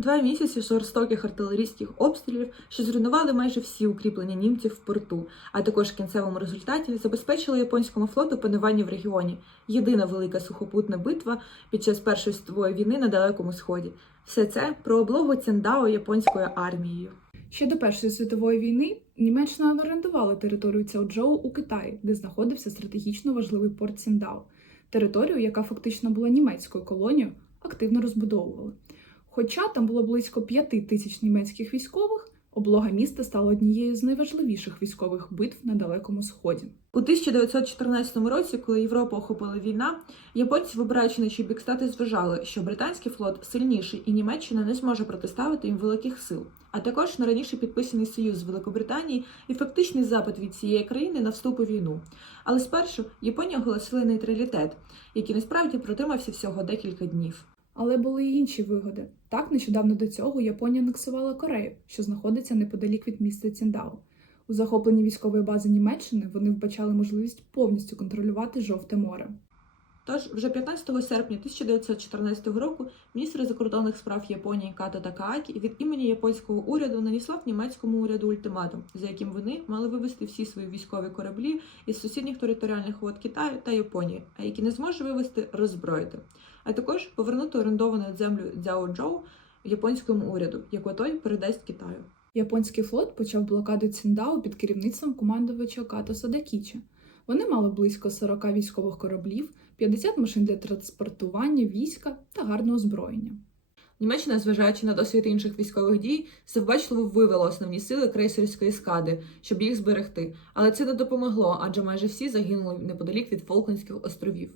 Два місяці жорстоких артилерійських обстрілів, що зруйнували майже всі укріплення німців в порту, а також в кінцевому результаті забезпечили японському флоту панування в регіоні. Єдина велика сухопутна битва під час Першої світової війни на Далекому Сході. Все це про облогу Ціндао японською армією. Ще до Першої світової війни Німеччина орендувала територію Цяоджоу у Китаї, де знаходився стратегічно важливий порт Сіндао. Територію, яка фактично була німецькою колонією, активно розбудовували. Хоча там було близько п'яти тисяч німецьких військових, облога міста стала однією з найважливіших військових битв на Далекому Сході. У 1914 році, коли Європу охопила війна, японці, вибираючи на чий бік стати, зважали, що британський флот сильніший і Німеччина не зможе протиставити їм великих сил, а також на раніше підписаний союз з Великобританії і фактичний запит від цієї країни на вступ у війну. Але спершу Японія оголосила нейтралітет, який насправді протримався всього декілька днів. Але були й інші вигоди. Так, нещодавно до цього Японія анексувала Корею, що знаходиться неподалік від міста Ціндао. У захопленні військової бази Німеччини вони вбачали можливість повністю контролювати Жовте море. Тож, вже 15 серпня 1914 року міністр закордонних справ Японії Като Такаакі від імені японського уряду надіслав німецькому уряду ультиматум, за яким вони мали вивести всі свої військові кораблі із сусідніх територіальних вод Китаю та Японії, а які не зможе вивести, роззброїти, а також повернути орендовану землю Дзяоджоу японському уряду, яку той передасть Китаю. Японський флот почав блокаду Ціндао під керівництвом командувача Като Садакічі. Вони мали близько 40 військових кораблів, 50 машин для транспортування війська та гарне озброєння. Німеччина, зважаючи на досвід інших військових дій, завбачливо вивела основні сили крейсерської скади, щоб їх зберегти. Але це не допомогло, адже майже всі загинули неподалік від Фолклендських островів.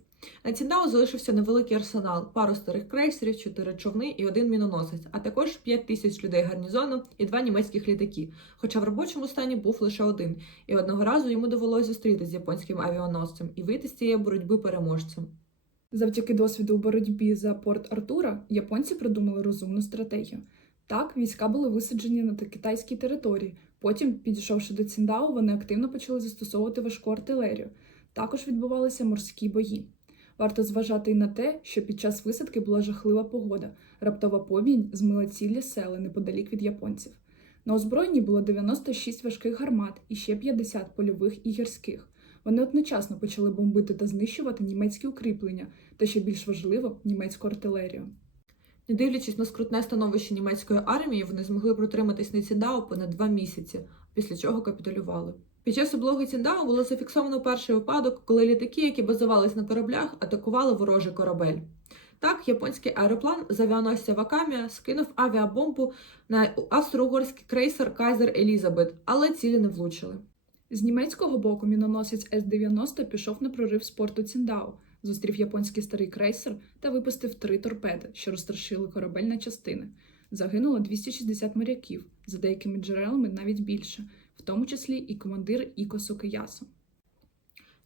На Ціндао залишився невеликий арсенал, пару старих крейсерів, чотири човни і один міноносець, а також 5 тисяч людей гарнізону і два німецьких літаки. Хоча в робочому стані був лише один, і одного разу йому довелося зустрітися з японським авіаносцем і вийти з цієї боротьби переможцем. Завдяки досвіду у боротьбі за порт Артура японці придумали розумну стратегію. Так, війська були висаджені на китайській території. Потім, підійшовши до Ціндао, вони активно почали застосовувати важку артилерію. Також відбувалися морські бої. Варто зважати і на те, що під час висадки була жахлива погода. Раптова повінь змила цілі сели неподалік від японців. На озброєнні було 96 важких гармат і ще 50 польових і гірських. Вони одночасно почали бомбити та знищувати німецькі укріплення та, що більш важливо, німецьку артилерію. Не дивлячись на скрутне становище німецької армії, вони змогли протриматись на Ціндао понад два місяці, після чого капітулювали. Під час облоги Ціндао було зафіксовано перший випадок, коли літаки, які базувались на кораблях, атакували ворожий корабель. Так, японський аероплан з авіаносця Вакамія скинув авіабомбу на австро-угорський крейсер Кайзер Елізабет, але цілі не влучили. З німецького боку міноносець С-90 пішов на прорив з порту Ціндау, зустрів японський старий крейсер та випустив три торпеди, що розтрашили корабель на частини. Загинуло 260 моряків, за деякими джерелами навіть більше, в тому числі і командир Іко Сукиясо.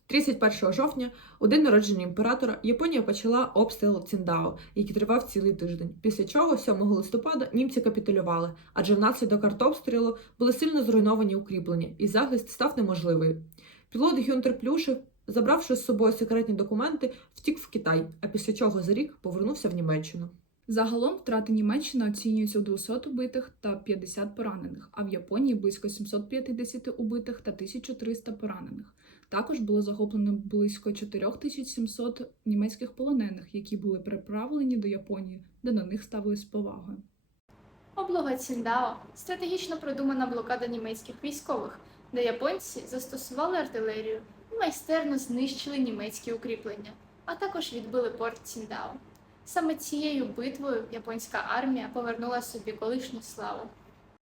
31 жовтня, у день народження імператора, Японія почала обстріл Ціндао, який тривав цілий тиждень. Після чого, 7 листопада, німці капітулювали, адже внаслідок артобстрілу були сильно зруйновані укріплення, і захист став неможливий. Пілот Гюнтер Плюшев, забравши з собою секретні документи, втік в Китай, а після чого за рік повернувся в Німеччину. Загалом втрати Німеччини оцінюються у 200 убитих та 50 поранених, а в Японії близько 750 убитих та 1300 поранених. Також було захоплено близько 4700 німецьких полонених, які були переправлені до Японії, де на них ставились повагою. Облога Ціндао стратегічно продумана блокада німецьких військових, де японці застосували артилерію і майстерно знищили німецькі укріплення, а також відбили порт Ціндао. Саме цією битвою японська армія повернула собі колишню славу.